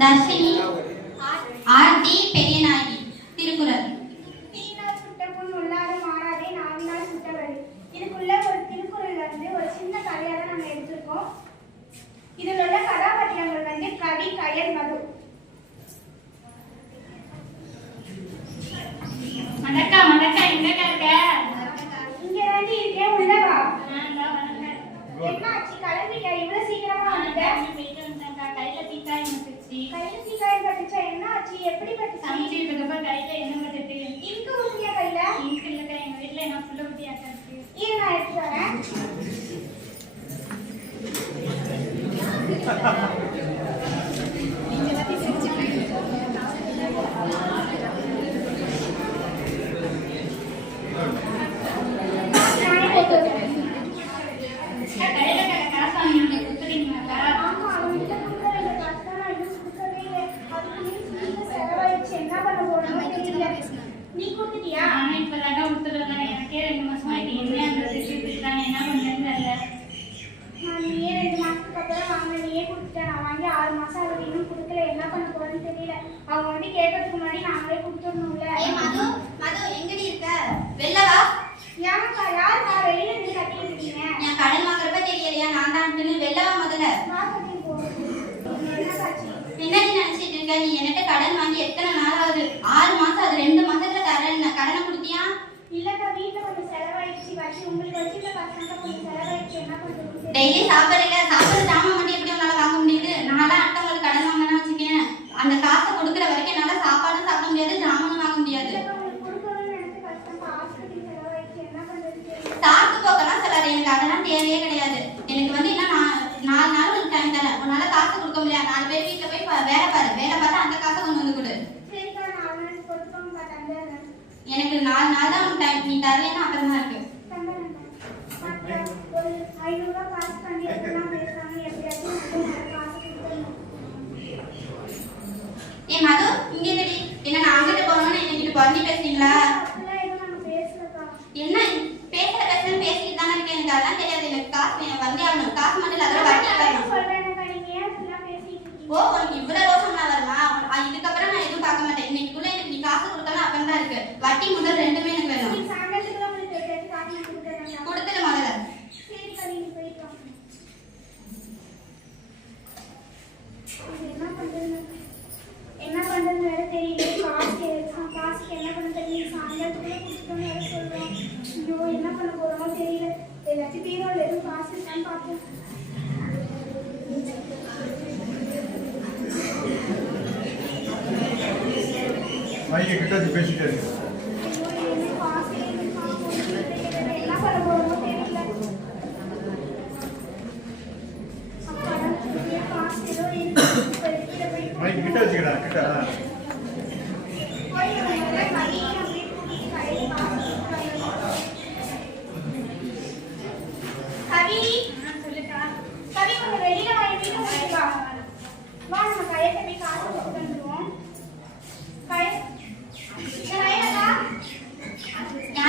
தர்ஷினி, ஆர்த்தி பெரியநாயகி. திருக்குறள். தீயினால் சுட்ட புண் உள்ளாறு மாறாதே நாவினால் சுட்டவரை. இதுக்குள்ள ஒரு திருக்குறள் ஒரு சின்ன கதையாக நம்ம எடுத்திருக்கோம். இதில் உள்ள கதாபாத்திரங்கள் கவி, கயல், மது. மடக்கா எங்க இருக்க? இங்க வந்து இருக்கேன், உள்ளவா. என்னாச்சு, கிளம்பிட்டியா? இவ்வளவு சீக்கிரமா வந்துட்ட? கையில தீக்காயம் பட்டுச்சு. கையில தீக்காயம் பட்டுச்சா? என்ன ஆச்சு? எப்படி பட்டுச்சு? சமைச்சிட்டு இருக்கப்ப கையில என்ன பட்டுட்டு? இங்கு ஊத்தியா கையில? இங்க இல்லக்கா, எங்க வீட்டுல என்ன புள்ள குட்டியாக்கா இருக்கு. இரு, நான் எடுத்து வரேன். நீ கொடுத்துட்டியா? நானும் இப்பதாங்க கொடுத்துருந்தேன். எனக்கே 2 மாசம் ஆயிட்டு. என்ன அந்த திட்டிருக்காங்க, என்ன பண்றேன்னு தெரியல. நீயே 2 மாசத்துக்கு அப்புறம் வாங்க, நீயே கொடுத்துட்டேன். நான் வாங்கி 6 மாசம் ஆகுது, இன்னும் கொடுக்கல. என்ன பண்ண போறேன்னு தெரியல. அவங்க வந்து கேட்கறதுக்கு முன்னாடி நாங்களே கொடுத்துடணும்ல. மது, எங்கடி இருக்க? வெளில வா. யாருக்கா வெளியில இருந்து கட்டிட்டு இருக்கீங்க? என் கடன் வாங்குறப்ப தெரியலையா? நான் தான் வெளில வா முதல்ல. மார்க்கெட்டிங் போறோம். என்ன காட்சி? என்னடி நினைச்சிட்டு இருக்க? நீ என்கிட்ட கடன் வாங்கி எத்தனை நாள் ஆகுது? 6 மாசம். அது 2 மாசத்துல கடனை கொடுத்தியா? இல்லக்கா, வீட்டுல கொஞ்சம் செலவாயிடுச்சு. வச்சு உங்களுக்கு வச்சுட்டு பசங்க கொஞ்சம் செலவாயிடுச்சு. என்ன பண்றது? டெய்லி சாப்பிடற ஜாமான் மட்டும் எப்படி உன்னால வாங்க முடியுது? நான்லாம் அடுத்தவங்களுக்கு கடன் வாங்கினா வச்சுக்கேன், அந்த காசை கொடுக்குற வரைக்கும் என்னால சாப்பாடும் சாப்பிட முடியாது, ஜாமானும் வாங்க முடியாது. உங்களுக்கு கொடுக்கணும்னு நினைச்சு கஷ்டமா ஹாஸ்பிட்டல் செலவாயிடுச்சு. என்ன பண்றது? சாப்பிட்டு போக்கலாம் சொல்லாது, எனக்கு அதெல்லாம் தேவையே கிடையாது. எனக்கு வந்து என்ன, நான் 4 நாள் உனக்கு டைம் தரேன். உன்னால காசு கொடுக்க முடியாது. 4 பேர் வீட்டுல போய் வேலை பாரு. வேலை பார்த்து அந்த காசை கொண்டு வந்து கொடு. சரிக்கா, நான் அவனுக்கு கொடுத்தோம்க்கா, தந்துடுறேன். எனக்கு 4 நாள் தான் உனக்கு டைம். நீ தரலைன்னா அப்புறம் தான் இருக்கு. ஒரு 500 ரூபாய் காசு பண்ணி எல்லாம் பேசுறாங்க. எப்படியாச்சும் காசு கொடுத்துடணும். ஏ மது, இங்க இருடி. என்ன நான் அங்கிட்டு போனோன்னு என்கிட்ட குழந்தை பேசுறீங்களா? அப்படிலாம் எதுவும் நாங்க பேசலக்கா. என்ன பேசுறேன்னு பேசிட்டு தானே இருக்கேன். எனக்கு அதெல்லாம் தெரியாது. எனக்கு காசு வந்தே ஆகணும். காசு மட்டும் இல்லை, அதில் வட்டி வரணும். சொல்றேன்க்கா, நீங்க ஏன் இப்படிலாம் பேசிட்டு இருக்கீங்க? ஓ, உனக்கு இவ்வளவு ரோசம்லாம் வருமா? இதுக்கப்புறம் நான் எதுவும் பார்க்க மாட்டேன். இன்னைக்குள்ள எனக்கு நீ காசு கொடுக்கலாம் அப்புறம் தான் இருக்கு. வட்டி முதல் 2மே எனக்கு வேணும். நீங்க சாயங்காலத்துக்குள்ள உங்களுக்கு எப்படியாச்சும் காசு கொடுத்துறேன். கொடுத்துட்டு முதல்ல. சரிக்கா, நீங்க போயிட்டு வாங்க. என்ன பண்றதுன்னு வேற தெரியல. காசுக்கு என்ன பண்ண தெரியல. சாயங்காலத்துக்குள்ள கொடுத்துட்டோம்னு வேற சொல்றோம். ஐயோ, என்ன பண்ண போறோமோ தெரியல. எல்லாத்தையும் பீரோல எதுவும் காசு இருக்கான்னு பார்ப்போம். மையை கிட்ட வச்சு பேசிட்டே இருக்கு. ஐயோ, என்ன காசு எதுவும் பார்ப்போம். என்ன பண்ண போறோமோ தெரியல. அப்பாடா, காசு ஏதோ இருக்கு. மைக்கு கிட்ட வச்சுக்கடா, கிட்ட.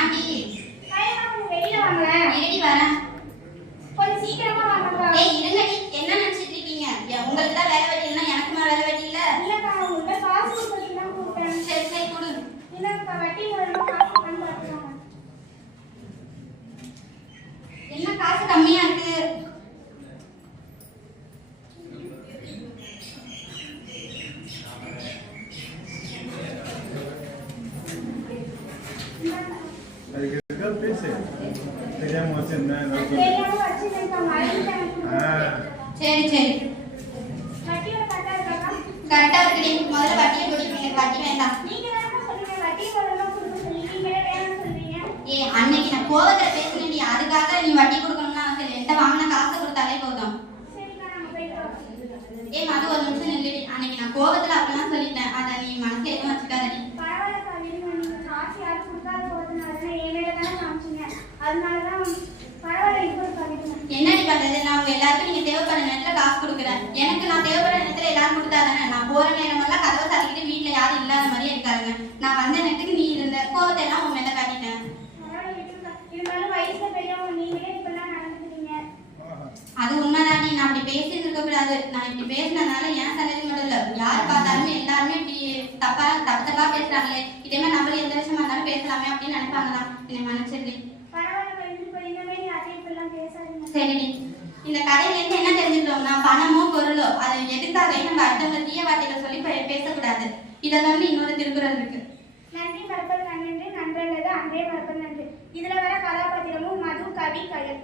ஏன்டி? இருடி வரேன். கொஞ்சம் சீக்கிரமா வாங்கப்பா. ஏய் இருங்கடி, என்ன நினைச்சிட்டு இருக்கீங்க? உங்களுக்கு தான் வேலை வெட்டி இல்லைன்னா எனக்குமா வேலை வெட்டி இல்ல? இல்லக்கா, உங்கள்ட்ட காசு கொடுத்துட்டு தான் கொடுப்பேன். சரி கொடு. இல்லக்கா, வட்டி மூலமா காசு பண்ணி பார்த்துக்கோங்க. என்ன காசு கம்மியா இருக்கு? அதுக்கு இருக்கா பேசு. தெரியாம வச்சிருந்தேன். தெரியாம வச்சிருக்கேன்க்கா, மறந்துட்டேன். சரி வட்டியோட கரெக்டா இருக்காக்கா? கரெக்டா இருக்குடி. முதல்ல வட்டியை கொடுத்து, எனக்கு வட்டி வேண்டாம். நீங்க வேணாமா சொல்லுங்க, வட்டி மூலமா கொடுக்க சொல்லி நீங்களே வேணாம்னு சொல்றீங்க. அன்னைக்கு நான் கோவத்துல பேசினேன். நீ அதுக்காக நீ வட்டி கொடுக்கணும்னா சரி, என்கிட்ட வாங்கின காசை கொடுத்தாலே போதும். சரிக்கா, நாங்க போயிட்டு வரோம். மது, ஒரு நிமிஷம் நில்லுடி. அன்னைக்கு நான் கோவத்துல அப்படிலாம் சொல்லிட்டேன். அதை நீ மனசுல எதுவும் வச்சுக்காதடி. பரவாயில்லக்கா, நீங்க காசு யாரும் கொடுக்காத போதுனால என் மேல தானே காமிச்சீங்க. அதனாலதான் பரவாயில்ல. இப்போ பண்ணிடுங்க. என்னடி பண்றது? நான் உங்க எல்லாருக்கும் நீங்க தேவைப்படுற நேரத்துல காசு கொடுக்குறேன். எனக்கு நான் தேவைப்படுற நேரத்துல எல்லாரும் கொடுத்தாதானே. நான் போற நேரமெல்லாம் கதவை சாத்திக்கிட்டு வீட்டுல யாரும் இல்லாத மாதிரியே இருக்காருங்க. நான் வந்த நேரத்துக்கு நீ இருந்த கோவத்தை எல்லாம் உன் மேல காட்டிட்டேன். பரவாயில்ல, விட்டுருக்கா. இருந்தாலும் வயசுல பெரியவங்க, நீங்களே இப்பெல்லாம் நடந்துக்கிறீங்க. அது உண்மைதானே. நான் அப்படி பேசிட்டு இருக்க கூடாது. நான் இப்படி பேசினதுனால என் சந்ததி மட்டும் இல்ல, யார் பார்த்தாலுமே எல்லாருமே இப்படி தப்பா பேசுறாங்களே, இதே மாதிரி நம்மளும் எந்த விஷயமா இருந்தாலும் பேசலாமே அப்படின்னு நினைப்பாங்கதான். என்னை மன்னிச்சிருடி. பரவாயில்ல, இனிமே யாரையும் இப்பெல்லாம் பேசாதீங்க. சரிடி. இந்த கதையில இருந்து என்ன தெரிஞ்சுக்கிறோம்னா, பணமோ பொருளோ அது எதுக்காக நம்ம அடுத்தவங்க தீய வார்த்தைகளை சொல்லி பேசக்கூடாது. இதை வந்து இன்னொரு திருக்குறள் இருக்கு. நன்றி மறப்பது நன்றென்று, நன்றல்லது அன்றே மறப்பது நன்று. இதுல வர கதாபாத்திரமும் மது, கவி, கயல்.